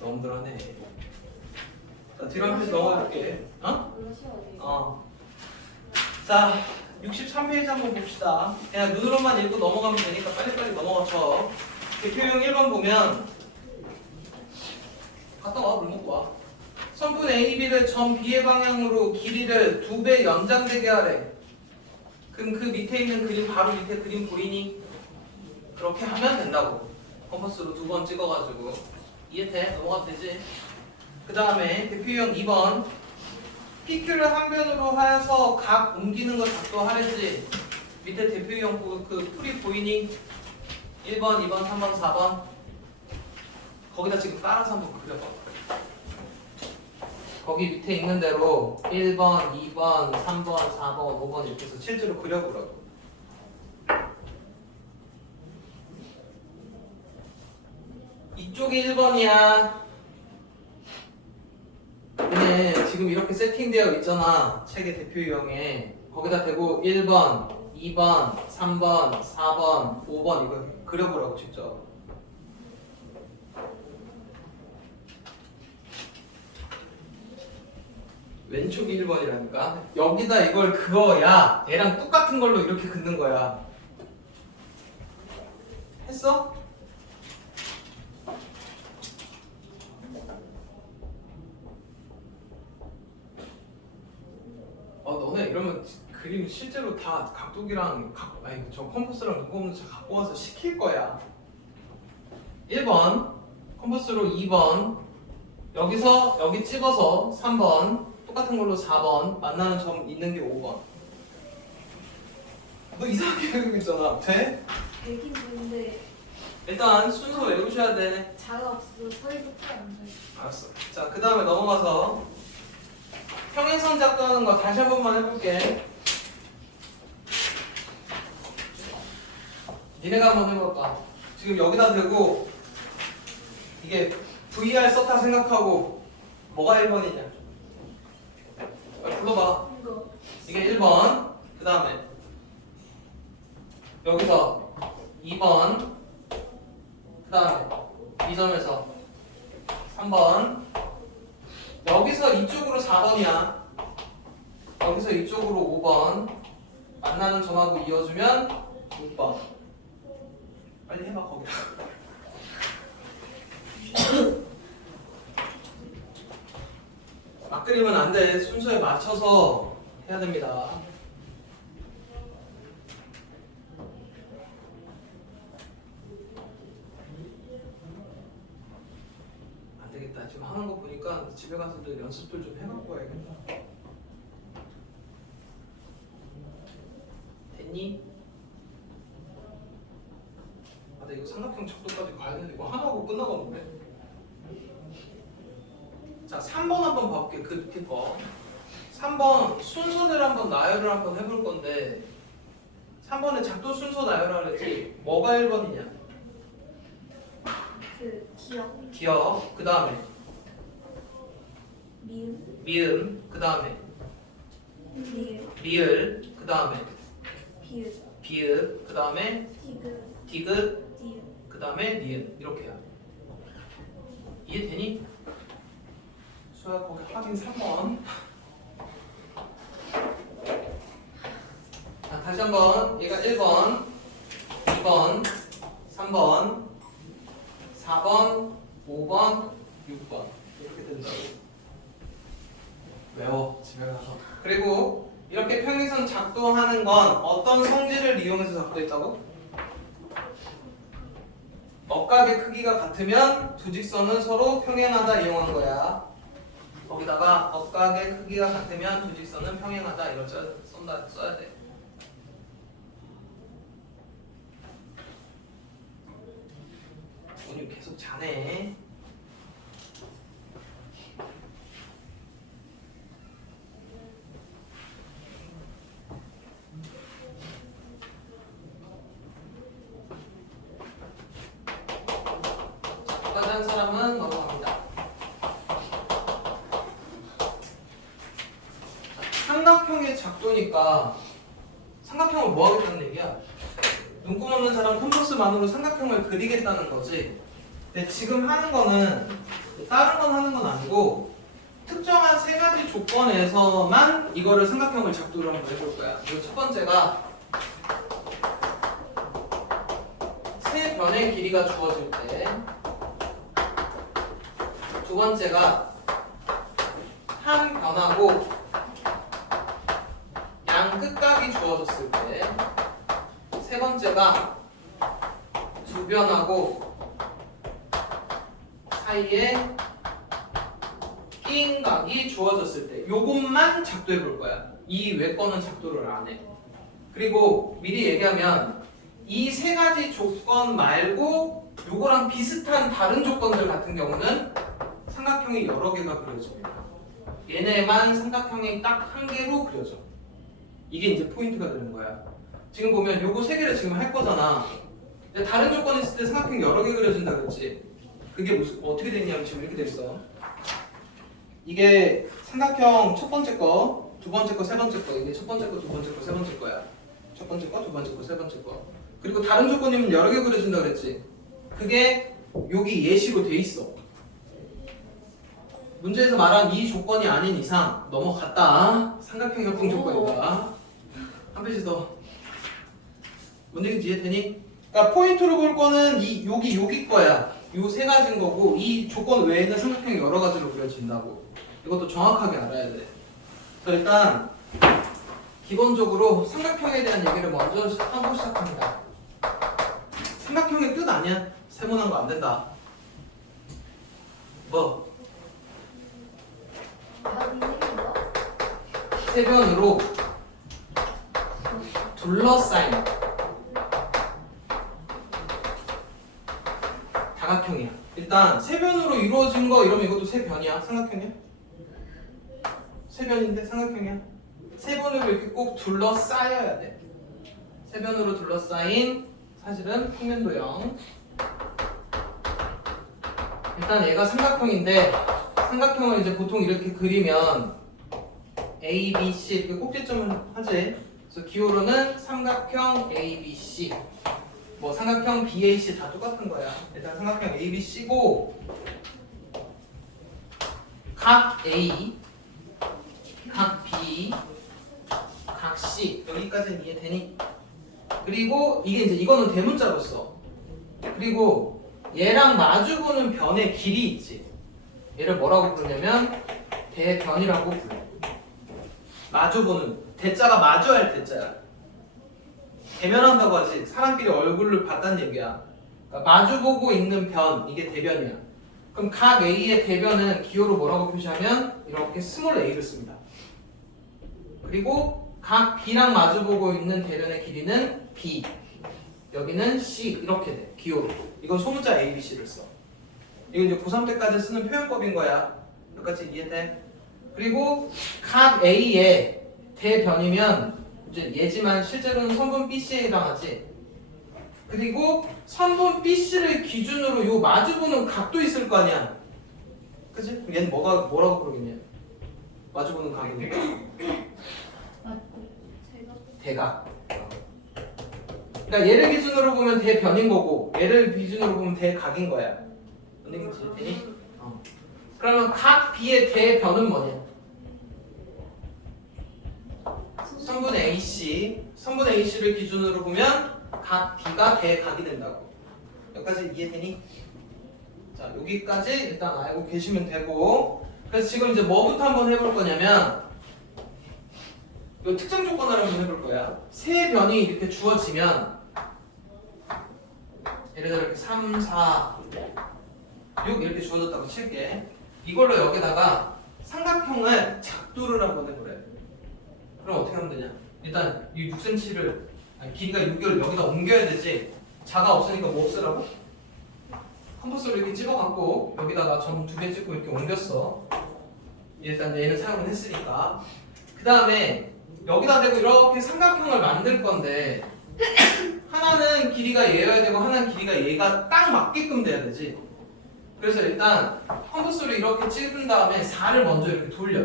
너무들 하네. 자, 뒤로 한 페이지 넘어갈게. 어? 자, 63페이지 한번 봅시다. 그냥 눈으로만 읽고 넘어가면 되니까 빨리빨리 넘어가서 대표용 1번 보면 갔다 와, 물 먹고 와. 선분 AB를 점 B의 방향으로 길이를 2배 연장되게 하래. 그럼 그 밑에 있는 그림 바로 밑에 그림 보이니? 그렇게 하면 된다고. 컴퍼스로 2번 찍어가지고 이해돼? 넘어가면 되지. 그 다음에 대표용 2번 PQ를 한 변으로 하여서 각 옮기는 거 작도하랬지. 밑에 대표용 그 풀이 보이니? 1번, 2번, 3번, 4번 거기다 지금 따라서 한번 그려봐. 거기 밑에 있는 대로 1번, 2번, 3번, 4번, 5번 이렇게 해서 실제로 그려보라고. 이쪽이 1번이야. 근데 지금 이렇게 세팅되어 있잖아. 책의 대표 유형에. 거기다 대고 1번, 2번, 3번, 4번, 5번 이거 그려보라고 직접. 왼쪽이 1번이라니까. 여기다 이걸 그어야 얘랑 똑같은 걸로 이렇게 긋는 거야. 했어? 너네 이러면 그림 실제로 다 각도기랑 아니 저 컴퍼스랑 누구 없는 차 갖고 와서 시킬 거야. 1번 컴퍼스로 2번 여기서 여기 찍어서 3번 똑같은 걸로 4번 만나는 점 있는 게 5번. 너 이상하게 그리고 있잖아. 돼? 되긴 되는데 일단 순서 외우셔야 돼. 자가 없어서 서리부터 안 돼. 알았어. 자, 그 다음에 넘어가서 평행선 작도하는 거 다시 한 번만 해볼게. 니네가 한번 해볼까? 지금 여기다 대고 이게 VR 썼다 생각하고 뭐가 1번이냐? 불러봐. 이거 이게 1번. 그 다음에 여기서 2번. 그 다음에 이 점에서 3번. 여기서 이쪽으로 4번이야. 여기서 이쪽으로 5번. 만나는 점하고 이어주면 6번. 빨리 해봐 거기다. 막 그리면 안 돼. 순서에 맞춰서 해야 됩니다. 안 되겠다. 지금 하는 거 보니까 집에 가서도 연습들 좀 해갖고 와야겠다. 됐니? 아, 나 이거 삼각형 척도까지 가야 되는데 이거 하나 하고 끝나가는데. 자, 3번 한번 봐볼게. 그 밑에 거. 3번 순서대로 한번 나열을 한번 해볼 건데 3번에 작도 순서 나열하라 그랬지. 뭐가 1번이냐? 그 기억 기억. 그 다음에 미음 미음. 그 다음에 리을 리을. 그 다음에 비읍 비읍. 그 다음에 디귿 디귿. 디귿 그 다음에 니은. 이렇게야. 이해되니? 수학 거기 확인 3번. 자, 다시 한번 얘가 1번, 2번, 3번, 4번, 5번, 6번 이렇게 된다고. 외워 집에 가서. 그리고 이렇게 평행선 작도하는 건 어떤 성질을 이용해서 작도했다고? 억각의 크기가 같으면 두 직선은 서로 평행하다 이용한 거야. 거기다가 억각의 크기가 같으면 두 직선은 평행하다 이걸 써야 돼. 오늘 계속 자네. 여기까지 한 사람은 넘어갑니다. 삼각형의 작도니까 삼각형을 뭐 하겠다는 얘기야? 눈금 없는 사람 컴퍼스만으로 삼각형을 그리겠다는 거지. 근데 지금 하는 거는 다른 건 하는 건 아니고 특정한 세 가지 조건에서만 이거를 삼각형을 작도를 한번 해볼 거야. 그리고 첫 번째가 세 변의 길이가 주어질 때, 두 번째가 한 변하고 양 끝각이 주어졌을 때, 세 번째가 두 변하고 사이에 낀 각이 주어졌을 때 요것만 작도해 볼 거야. 이 외 거는 작도를 안 해. 그리고 미리 얘기하면 이 세 가지 조건 말고 요거랑 비슷한 다른 조건들 같은 경우는 삼각형이 여러 개가 그려집니다. 얘네만 삼각형이 딱 한 개로 그려져. 이게 이제 포인트가 되는 거야. 지금 보면 요거 세 개를 지금 할 거잖아. 근데 다른 조건이 있을 때 삼각형이 여러 개 그려진다 그랬지. 그게 무슨 어떻게 됐냐면 지금 이렇게 됐어. 이게 삼각형 첫 번째 거, 두 번째 거, 세 번째 거. 이게 첫 번째 거, 두 번째 거, 세 번째 거야. 첫 번째 거, 두 번째 거, 세 번째 거. 그리고 다른 조건이면 여러 개 그려진다 그랬지. 그게 여기 예시로 돼 있어. 문제에서 말한 이 조건이 아닌 이상 넘어갔다. 삼각형 협동 조건이다. 한 페이지 더. 뭔 얘기인지 이해되니? 그러니까 포인트로 볼 거는 여기 거야. 요 세 가지인 거고 이 조건 외에는 삼각형이 여러 가지로 그려진다고. 이것도 정확하게 알아야 돼. 그래서 일단 기본적으로 삼각형에 대한 얘기를 먼저 하고 시작합니다. 삼각형의 뜻 아니야? 세모난 거 안 된다. 뭐? 뭐? 세변으로 둘러싸인 다각형이야. 일단 세변으로 이루어진 거 이러면 이것도 세변이야? 삼각형이야? 세변인데 삼각형이야? 세변으로 이렇게 꼭 둘러싸여야 돼. 세변으로 둘러싸인 사실은 평면도형. 일단 얘가 삼각형인데 삼각형을 이제 보통 이렇게 그리면 A, B, C 이렇게 꼭지점을 하지. 그래서 기호로는 삼각형 A, B, C. 뭐 삼각형 B, A, C 다 똑같은 거야. 일단 삼각형 A, B, C고 각 A, 각 B, 각 C 여기까지는 이해되니? 그리고 이게 이제 이거는 대문자로서 그리고 얘랑 마주보는 변의 길이 있지. 얘를 뭐라고 부르냐면 대변이라고 불러. 마주보는 대자가 마주할 대자야. 대면한다고 하지. 사람끼리 얼굴을 봤다는 얘기야. 그러니까 마주보고 있는 변 이게 대변이야. 그럼 각 A의 대변은 기호로 뭐라고 표시하면 이렇게 스몰 a를 씁니다. 그리고 각 B랑 마주보고 있는 대변의 길이는 B 여기는 C 이렇게 돼 기호로. 이건 소문자 A, B, C를 써. 이건 이제 고3 때까지 쓰는 표현법인 거야. 여기까지 이해돼? 그리고 각 A의 대변이면 이제 얘지만 실제로는 선분 BC에 해당하지. 그리고 선분 BC를 기준으로 요 마주보는 각도 있을 거 아니야. 그치? 그럼 얘는 뭐라고 부르겠냐? 마주보는 각이니까 대각. 그러니까 얘를 기준으로 보면 대변인 거고 얘를 기준으로 보면 대각인 거야. 언니겠지? 되니? 그러면 각 B의 대변은 뭐냐? 선분 AC, 선분 AC를 기준으로 보면 각 B가 대각이 된다고. 여기까지 이해되니? 자, 여기까지 일단 알고 계시면 되고. 그래서 지금 이제 뭐부터 한번 해볼 거냐면 이 특정 조건을 한번 해볼 거야. 세 변이 이렇게 주어지면 예를 들어 이렇게 3, 4, 6 이렇게 주어졌다고 칠게. 이걸로 여기다가 삼각형을 작도를 한번 해보래. 그럼 어떻게 하면 되냐? 일단 이 6cm를 길이가 6을 여기다 옮겨야 되지. 자가 없으니까 뭐 없으라고? 컴퍼스로 이렇게 집어갖고 여기다가 점 2개 찍고 이렇게 옮겼어. 일단 얘는 사용을 했으니까. 그 다음에 여기다 대고 이렇게 삼각형을 만들 건데 하나는 길이가 얘여야 되고 하나는 길이가 얘가 딱 맞게끔 돼야 되지. 그래서 일단 컴퍼스로 이렇게 찍은 다음에 4를 먼저 이렇게 돌려.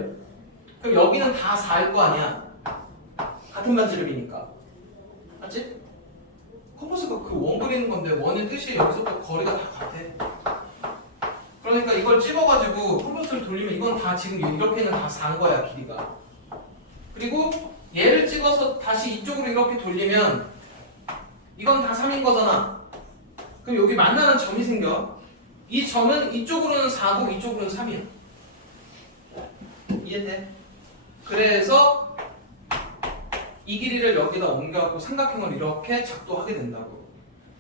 그럼 여기는 다 4일 거 아니야. 같은 반지름이니까. 맞지? 컴퍼스가 그 원 그리는 건데 원의 뜻이 여기서부터 거리가 다 같아. 그러니까 이걸 찝어가지고 컴퍼스를 돌리면 이건 다 지금 이렇게는 다 4인 거야 길이가. 그리고 얘를 찍어서 다시 이쪽으로 이렇게 돌리면 이건 다 3인 거잖아. 그럼 여기 만나는 점이 생겨. 이 점은 이쪽으로는 4고 이쪽으로는 3이야. 이해돼? 그래서 이 길이를 여기다 옮겨갖고 삼각형을 이렇게 작도하게 된다고.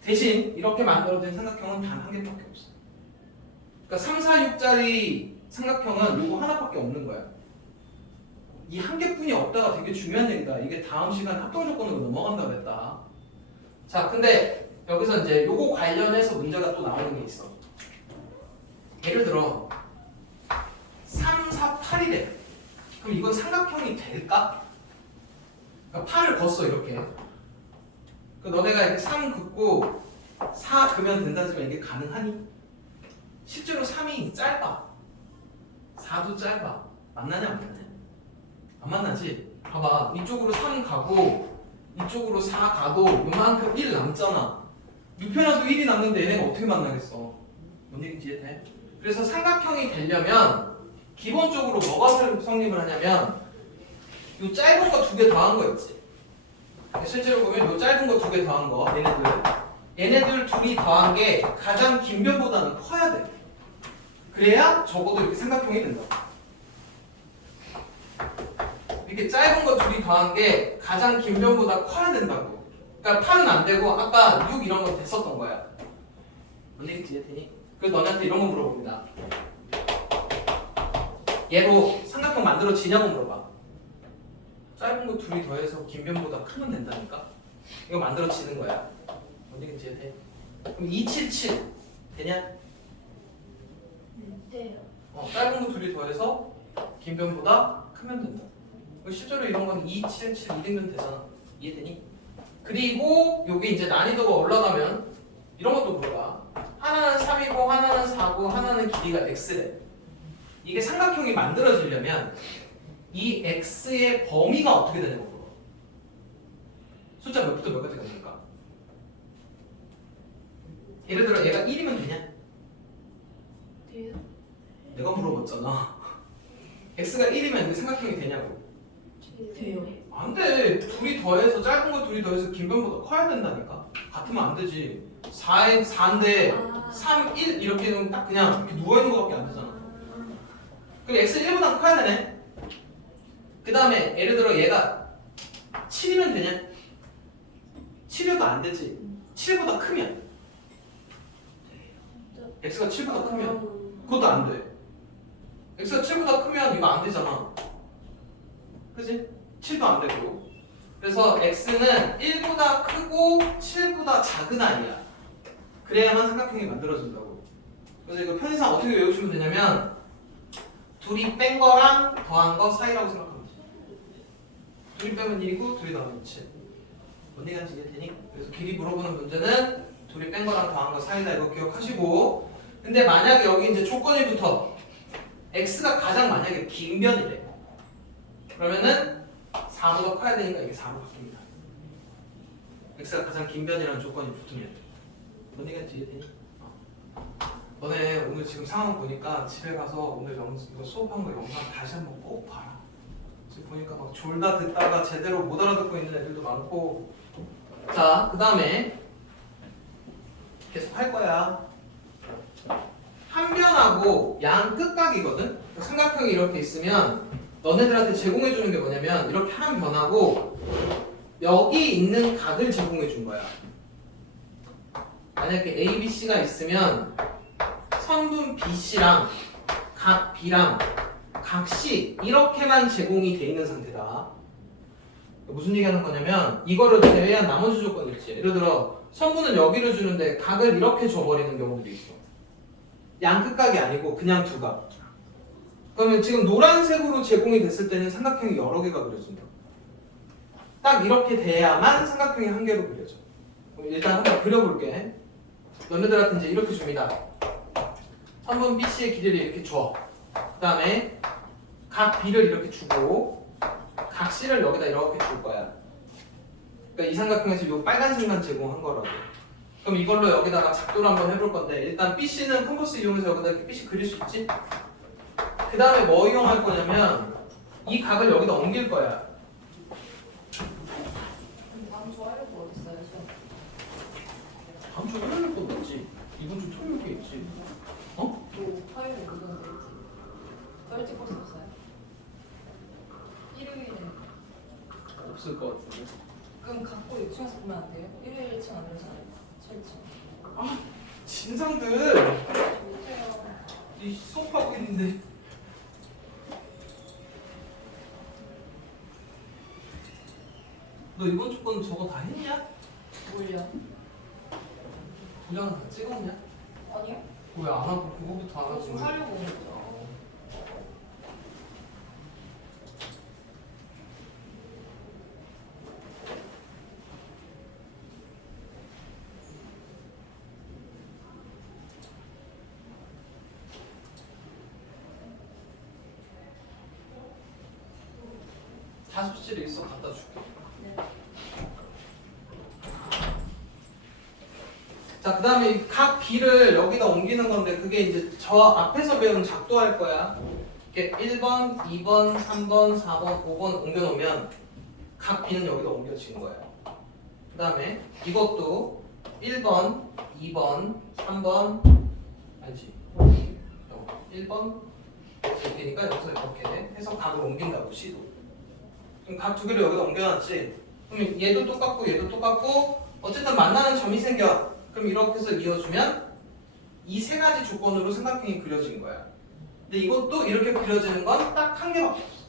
대신 이렇게 만들어진 삼각형은 단 한 개밖에 없어. 그러니까 3, 4, 6짜리 삼각형은 요거 하나밖에 없는 거야. 이 한 개뿐이 없다가 되게 중요한 얘기다. 이게 다음 시간 합동조건으로 넘어간다고 했다. 자, 근데 여기서 이제 요거 관련해서 문제가 또 나오는 게 있어. 예를 들어 3, 4, 8이래. 그럼 이건 삼각형이 될까? 그러니까 8을 걷어 이렇게. 그 너네가 이렇게 3 긋고 4 그면 된다지만 이게 가능하니? 실제로 3이 짧아. 4도 짧아. 만나냐 안 만나냐? 안 만나지? 봐봐. 이쪽으로 3 가고 이쪽으로 4 가도 요만큼 1 남잖아. 6편화도 1이 남는데 얘네가 어떻게 만나겠어? 뭔 얘기인지 이해돼? 그래서 삼각형이 되려면 기본적으로 뭐가 성립을 하냐면 요 짧은 거 2개 더한 거 있지. 실제로 보면 요 짧은 거 2개 더한 거 얘네들 둘이 더한 게 가장 긴 변보다는 커야 돼. 그래야 적어도 이렇게 삼각형이 된다. 이렇게 짧은 거 둘이 더한 게 가장 긴 변보다 커야 된다고. 그러니까 8은 안 되고 아까 6 이런 거 됐었던 거야. 뭔 얘기인지 이해되니? 그래서 너네한테 이런 거 물어봅니다. 얘로 삼각형 만들어지냐고 물어봐. 짧은 거 둘이 더해서 긴 변보다 크면 된다니까? 이거 만들어지는 거야. 뭔 얘기인지 이해돼? 그럼 277 되냐? 돼요. 짧은 거 둘이 더해서 긴 변보다 크면 된다. 실제로 이런 건 277 2등변 되잖아. 이해되니? 그리고 요게 이제 난이도가 올라가면 이런 것도 물어봐. 하나는 3이고 하나는 4고 하나는 길이가 x래. 이게 삼각형이 만들어지려면 이 x의 범위가 어떻게 되냐고 물어봐. 숫자 몇부터 몇 가지가 됩니까? 예를 들어 얘가 1이면 되냐? 돼요. 내가 물어봤잖아. x가 1이면 이게 삼각형이 되냐고. 돼요. 안 돼. 둘이 더해서 짧은 거 둘이 더해서 긴 변보다 커야 된다니까. 같으면 안 되지. 4인데 3, 1 이렇게 되면 딱 그냥 이렇게 누워있는 거밖에 안 되잖아. 그럼 x 1보다 커야 되네. 그 다음에 예를 들어 얘가 7이면 되냐? 7이어도 안 되지. 7보다 크면 x가 7보다 크면 그것도 안 돼. x가 7보다 크면 이거 안 되잖아. 그치? 7도 안 되고. 그래서 x는 1보다 크고 7보다 작은 아이야. 그래야만 삼각형이 만들어진다고. 그래서 이거 편의상 어떻게 외우시면 되냐면 둘이 뺀 거랑 더한 거 사이라고 생각하면 돼. 둘이 빼면 1이고 둘이 더하면 7. 뭔 얘기하는지 이해되니? 그래서 길이 물어보는 문제는 둘이 뺀 거랑 더한 거 사이다 이거 기억하시고. 근데 만약에 여기 이제 조건이 붙어. x가 가장 만약에 긴 변이래. 그러면은 4보다 커야 되니까 이게 4로 바뀝니다. x가 가장 긴 변이라는 조건이 붙으면. 뭔 얘기인지 이해되니? 너네 오늘 지금 상황 보니까 집에 가서 오늘 이거 수업한 거 영상 다시 한번 꼭 봐라. 지금 보니까 막 졸다 듣다가 제대로 못 알아듣고 있는 애들도 많고. 자, 그 다음에 계속 할 거야. 한 변하고 양 끝각이거든? 삼각형이 이렇게 있으면 너네들한테 제공해 주는 게 뭐냐면 이렇게 한 변하고 여기 있는 각을 제공해 준 거야. 만약에 A, B, C가 있으면 선분 BC랑 각 B랑 각 C 이렇게만 제공이 돼 있는 상태다. 무슨 얘기하는 거냐면 이거를 제외한 나머지 조건이 있지. 예를 들어 선분은 여기를 주는데 각을 이렇게 줘버리는 경우도 있어. 양 끝각이 아니고 그냥 두 각. 그러면 지금 노란색으로 제공이 됐을 때는 삼각형이 여러 개가 그려진다. 딱 이렇게 돼야만 삼각형이 한 개로 그려져. 그럼 일단 한번 그려볼게. 너네들한테 이제 이렇게 줍니다. 선분 BC의 길이를 이렇게 줘. 그 다음에 각 B를 이렇게 주고 각 C를 여기다 이렇게 줄 거야. 그러니까 이 삼각형에서 이 빨간색만 제공한 거라고. 그럼 이걸로 여기다가 작도를 한번 해볼 건데 일단 BC는 컴퍼스 이용해서 여기다 이렇게 BC 그릴 수 있지? 그 다음에 뭐 이용할 거냐면 이 각을 여기다 옮길 거야. 다음 주 하려고 어딨어요? 다음 주에 화요일 건 맞지? 이번 주 토요일 게 있지. 어? 또 화요일에 그건 되지. 일찍 볼수 없어요? 일요일에 없을 것 같은데. 그럼 갖고 6층에서 보면 안 돼요? 일요일 1층 안 되잖아요. 7층. 아, 진상들! 좋대요. 이 수업하고 있는데. 너 이번 주 건 저거 다 했냐? 뭘요? 도장은 다 찍었냐? 아니요? 왜 안 하고 그거부터 안 하고 지금 하려고 온 거죠. 자습실에 있어 갖다 줄게. 네. 자, 그 다음에 각 B를 여기다 옮기는 건데 그게 이제 저 앞에서 배운 작도할 거야. 이렇게 1번, 2번, 3번, 4번, 5번 옮겨놓으면 각 B는 여기다 옮겨지는 거야. 그 다음에 이것도 1번, 2번, 3번 아니지 1번 이렇게니까 여기서 이렇게 해서 각을 옮긴다고 C도. 그럼 각 두 개를 여기다 옮겨놨지. 그럼 얘도 똑같고 얘도 똑같고 어쨌든 만나는 점이 생겨. 그럼 이렇게 해서 이어주면 이 세 가지 조건으로 삼각형이 그려진 거야. 근데 이것도 이렇게 그려지는 건 딱 한 개밖에 없어.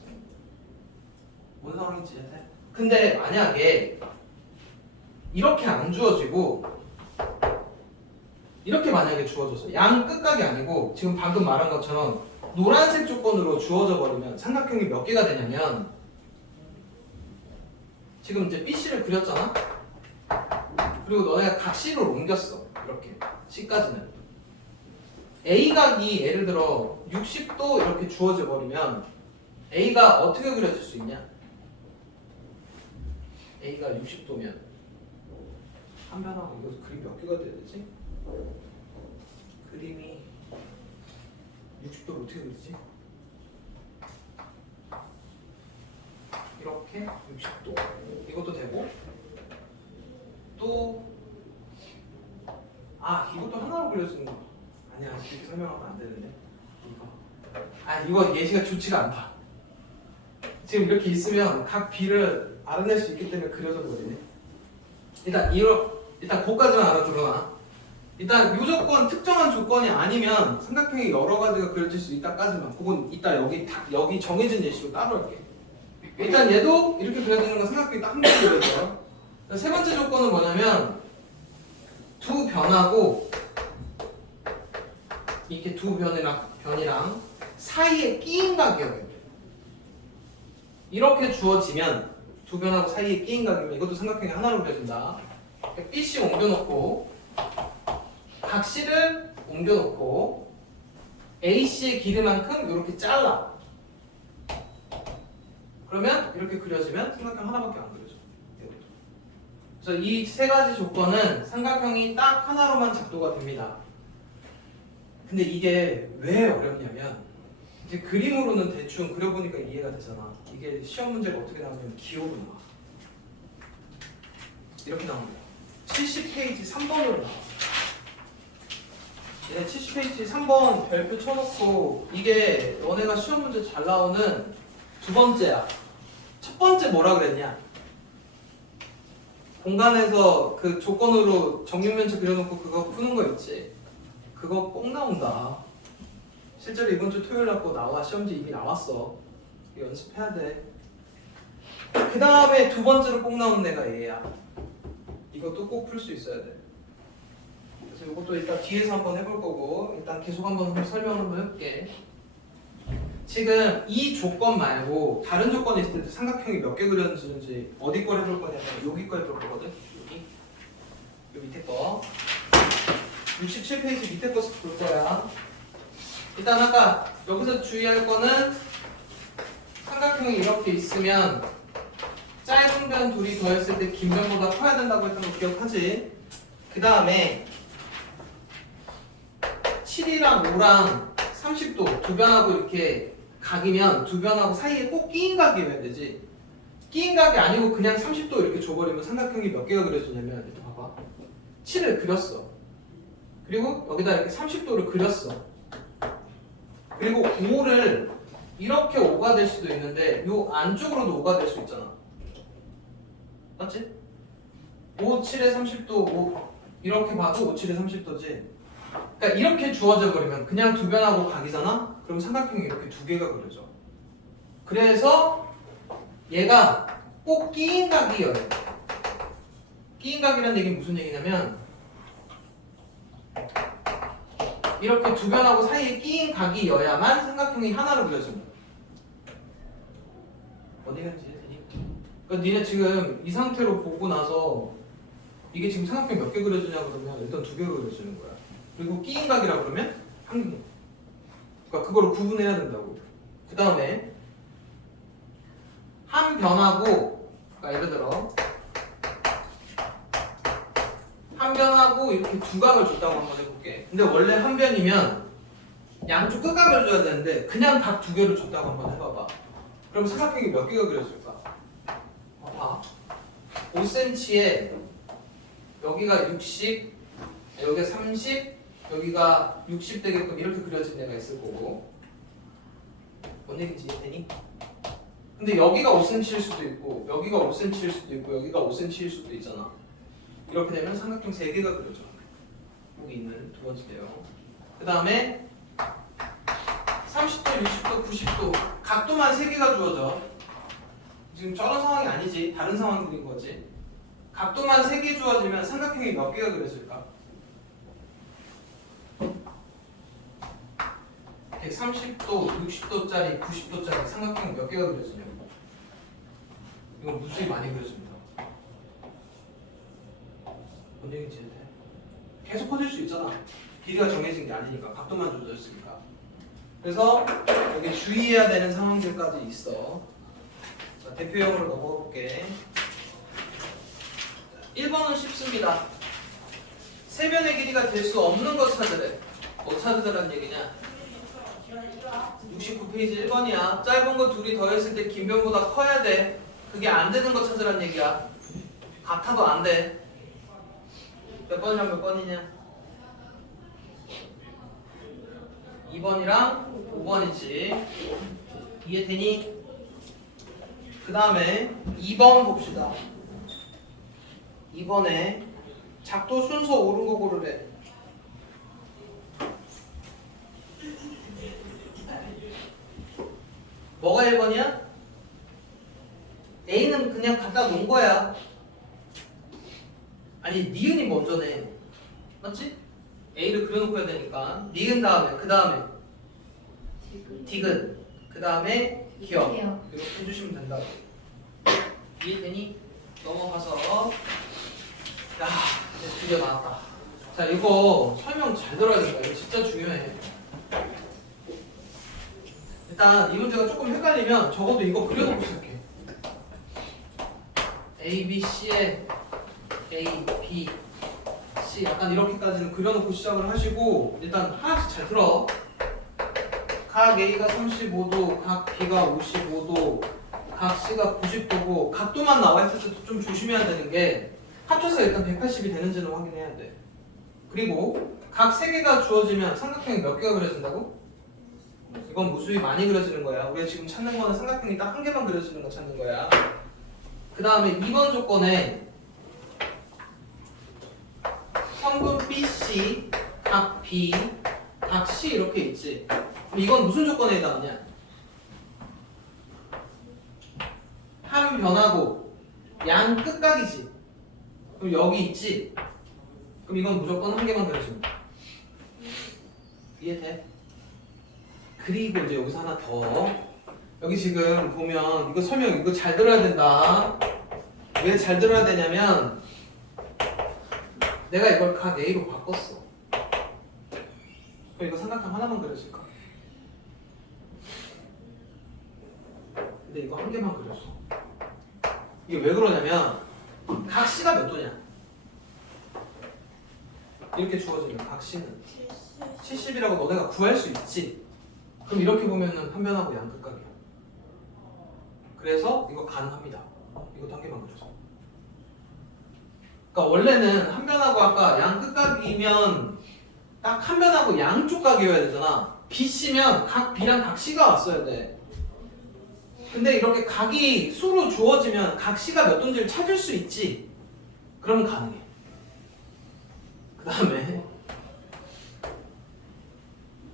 뭔 상황인지 이해돼? 근데 만약에 이렇게 안 주어지고 이렇게 만약에 주어져서 양 끝각이 아니고 지금 방금 말한 것처럼 노란색 조건으로 주어져 버리면 삼각형이 몇 개가 되냐면 지금 이제 BC를 그렸잖아? 그리고 너네가 각 C를 옮겼어. 이렇게 C까지는 A각이 예를 들어 60도 이렇게 주어져 버리면 A가 어떻게 그려질 수 있냐? A가 60도면 한 변하고 이거 그림 몇 개가 돼야 되지? 그림이 60도를 어떻게 그리지? 이렇게 60도 이것도 되고 또 이것도 하나로 그려주는 거 아니야. 이렇게 설명하면 안 되는데 이거 예시가 좋지가 않다. 지금 이렇게 있으면 각 B를 알아낼 수 있기 때문에 그려져 버리네. 일단 그거까지만 알아두거나 일단 이 조건 특정한 조건이 아니면 삼각형이 여러 가지가 그려질 수 있다까지만 그건 이따 여기 정해진 예시로 따로 할게. 일단 얘도 이렇게 그려지는 건 삼각형이 딱 한 번 그려져요. 세 번째 조건은 뭐냐면 두 변하고 이렇게 두 변이랑 사이에 끼인 각이어야 돼. 이렇게 주어지면 두 변하고 사이에 끼인 각이면 이것도 삼각형이 하나로 그려진다. BC 옮겨놓고 각C를 옮겨놓고 AC의 길이만큼 이렇게 잘라. 그러면 이렇게 그려지면 삼각형 하나밖에 안 그려져. 그래서 이 세 가지 조건은 삼각형이 딱 하나로만 작도가 됩니다. 근데 이게 왜 어렵냐면 이제 그림으로는 대충 그려보니까 이해가 되잖아. 이게 시험 문제가 어떻게 나오냐면 기호로 나와. 이렇게 나옵니다. 70페이지 3번으로 나와. 얘네 70페이지 3번 별표 쳐놓고 이게 너네가 시험 문제 잘 나오는 두 번째야. 첫 번째 뭐라 그랬냐? 공간에서 그 조건으로 정육면체 그려놓고 그거 푸는 거 있지? 그거 꼭 나온다. 실제로 이번 주 토요일 날 거 나와. 시험지 이미 나왔어. 이거 연습해야 돼. 그 다음에 두 번째로 꼭 나오는 애가 얘야. 이것도 꼭 풀 수 있어야 돼. 그래서 이것도 일단 뒤에서 한번 해볼 거고 일단 계속 한번 설명을 한번 해볼게. 지금 이 조건 말고 다른 조건이 있을 때 삼각형이 몇 개 그려지는지 어디 걸 해볼 거냐면 여기 거 해볼 거거든. 여기 밑에 거 67페이지 밑에 거 볼 거야. 일단 아까 여기서 주의할 거는 삼각형이 이렇게 있으면 짧은 변 둘이 더했을 때 긴 변보다 커야 된다고 했던 거 기억하지? 그 다음에 7이랑 5랑 30도 두 변하고 이렇게 각이면 두 변하고 사이에 꼭 끼인 각이어야 되지. 끼인 각이 아니고 그냥 30도 이렇게 줘버리면 삼각형이 몇 개가 그려지냐면 이렇게 봐봐. 7을 그렸어. 그리고 여기다 이렇게 30도를 그렸어. 그리고 5를 이렇게 5가 될 수도 있는데 요 안쪽으로도 5가 될 수 있잖아. 맞지? 5, 7에 30도 5 이렇게 봐도 5, 7에 30도지. 그러니까 이렇게 주어져 버리면 그냥 두 변하고 각이잖아? 그럼 삼각형이 이렇게 두 개가 그려져. 그래서 얘가 꼭 끼인 각이어야 돼. 끼인 각이라는 얘기는 무슨 얘기냐면 이렇게 두 변하고 사이에 끼인 각이어야만 삼각형이 하나로 그려집니다. 어디 간지 되니? 그러니까 니네 지금 이 상태로 보고 나서 이게 지금 삼각형 몇 개 그려지냐 그러면 일단 두 개가 그려지는 거야. 그리고 끼인 각이라 그러면 한 개. 그러니까 그거를 구분해야 된다고. 그 다음에 한 변하고 그러니까 예를 들어 한 변하고 이렇게 두 각을 줬다고 한번 해볼게. 근데 원래 한 변이면 양쪽 끝각을 줘야 되는데 그냥 각 두 개를 줬다고 한번 해봐봐. 그럼 삼각형이 몇 개가 그려질까? 봐봐. 5cm에 여기가 60, 여기가 30, 여기가 60 되게끔 이렇게 그려진 애가 있을 거고. 뭔 얘기인지 이해되니? 근데 여기가 5cm일 수도 있고 여기가 5cm일 수도 있고 여기가 5cm일 수도 있잖아. 이렇게 되면 삼각형 3개가 그려져. 여기 있는 두 번째 내용. 그 다음에 30도, 60도, 90도 각도만 3개가 주어져. 지금 저런 상황이 아니지. 다른 상황인 거지. 각도만 3개 주어지면 삼각형이 몇 개가 그려질까? 130도, 60도짜리, 90도짜리 삼각형이 몇 개가 그려지냐고. 이건 무수히 많이 그려집니다. 뭔 얘기인지 이해돼? 계속 커질 수 있잖아. 길이가 정해진 게 아니니까 각도만 조절했으니까. 그래서 여기 주의해야 되는 상황들까지 있어. 자, 대표형으로 넘어볼게. 1번은 쉽습니다. 세 변의 길이가 될 수 없는 거 찾으래. 뭐 찾으라는 얘기냐? 69페이지 1번이야. 짧은 거 둘이 더했을 때 긴 변보다 커야 돼. 그게 안 되는 거 찾으란 얘기야. 같아도 안 돼. 몇 번이랑 몇 번이냐? 2번이랑 5번이지. 이해되니? 그 다음에 2번 봅시다. 2번에 작도 순서 옳은 거 고르래. 뭐가 1번이야? A는 그냥 갖다 놓은 거야. 아니 니은이 먼저네. 맞지? A를 그려놓고 해야 되니까 니은 다음에 그 다음에 디귿 그 다음에 기억 기억. 이렇게 해주시면 된다고. 이해되니? 넘어가서 야 이제 드디어 나왔다. 자 이거 설명 잘 들어야 된다. 이거 진짜 중요해. 일단 이 문제가 조금 헷갈리면 적어도 이거 그려놓고 시작해. A, B, C에 A, B, C 약간 이렇게까지는 그려놓고 시작을 하시고 일단 하나씩 잘 들어. 각 A가 35도, 각 B가 55도, 각 C가 90도고 각도만 나와 있을 때도 좀 조심해야 되는 게 합쳐서 일단 180이 되는지는 확인해야 돼. 그리고 각 3개가 주어지면 삼각형이 몇 개가 그려진다고? 이건 무수히 많이 그려지는 거야. 우리가 지금 찾는 거는 삼각형이 딱 한 개만 그려지는 거 찾는 거야. 그 다음에 2번 조건에 성분 BC, 각 B, 각 C 이렇게 있지. 그럼 이건 무슨 조건에 해당하냐? 한 변하고 양 끝각이지. 그럼 여기 있지. 그럼 이건 무조건 한 개만 그려줍니다. 이해돼? 그리고 이제 여기서 하나 더. 여기 지금 보면 이거 설명 이거 잘 들어야 된다. 왜 잘 들어야 되냐면 내가 이걸 각 A로 바꿨어. 그럼 이거 삼각형 하나만 그려질까? 근데 이거 한 개만 그렸어. 이게 왜 그러냐면 각 C가 몇 도냐? 이렇게 주어지면 각 C는 70이라고 너네가 구할 수 있지. 그럼 이렇게 보면은 한 변하고 양 끝각이야. 그래서 이거 가능합니다. 이것도 한 개만 그려서. 그러니까 원래는 한 변하고 아까 양 끝각이면 딱 한 변하고 양쪽 각이어야 되잖아. BC면 각 B랑 각 C가 왔어야 돼. 근데 이렇게 각이 수로 주어지면 각 C가 몇 도인지를 찾을 수 있지. 그러면 가능해. 그 다음에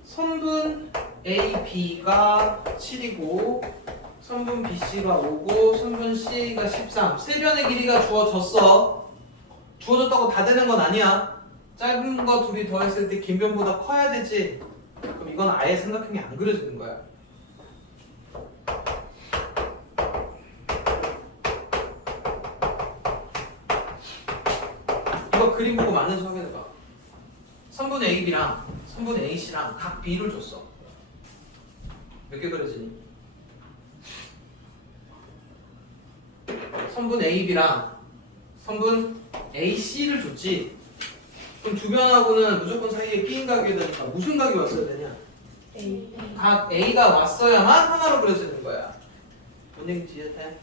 선분 A, B가 7이고 선분 BC가 5고 선분 C가 13. 세 변의 길이가 주어졌어. 주어졌다고 다 되는 건 아니야. 짧은 거 둘이 더했을 때 긴 변보다 커야 되지. 그럼 이건 아예 삼각형이 안 그려지는 거야. 이거 그림 보고 맞는지 확인해봐. 선분 AB랑 선분 AC랑 각 B를 줬어. 몇 개 그려지니? 선분 AB랑 선분 AC를 줬지. 그럼 주변하고는 무조건 사이에 끼인 각이 되니까 무슨 각이 왔어야 되냐? 각 A가 왔어야만 하나로 그려지는 거야. 뭔 얘기인지 이해해?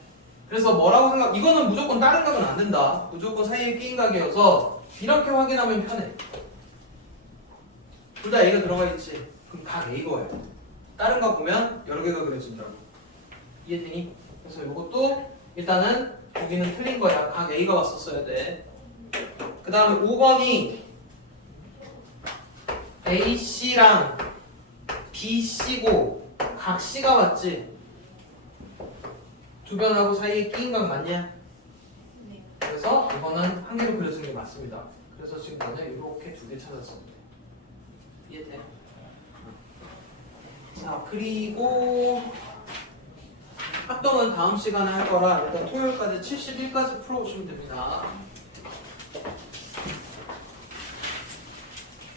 그래서 뭐라고 생각? 이거는 무조건 다른 각은 안 된다. 무조건 사이에 끼인 각이어서 이렇게 확인하면 편해. 둘 다 A가 들어가 있지. 그럼 각 A가 와야 돼. 다른 거 보면 여러 개가 그려진다고. 이해되니? 그래서 이것도 일단은 여기는 틀린 거야. 각 A가 왔었어야 돼. 그 다음에 5번이 AC랑 BC고 각 C가 왔지. 주변하고 사이에 끼인 각 맞냐? 네. 그래서 이거는 한 개로 그려지는 게 맞습니다. 그래서 지금 너는 이렇게 두 개 찾았어. 이해돼? 자, 그리고 합동은 다음 시간에 할 거라 일단 토요일까지 71까지 풀어오시면 됩니다.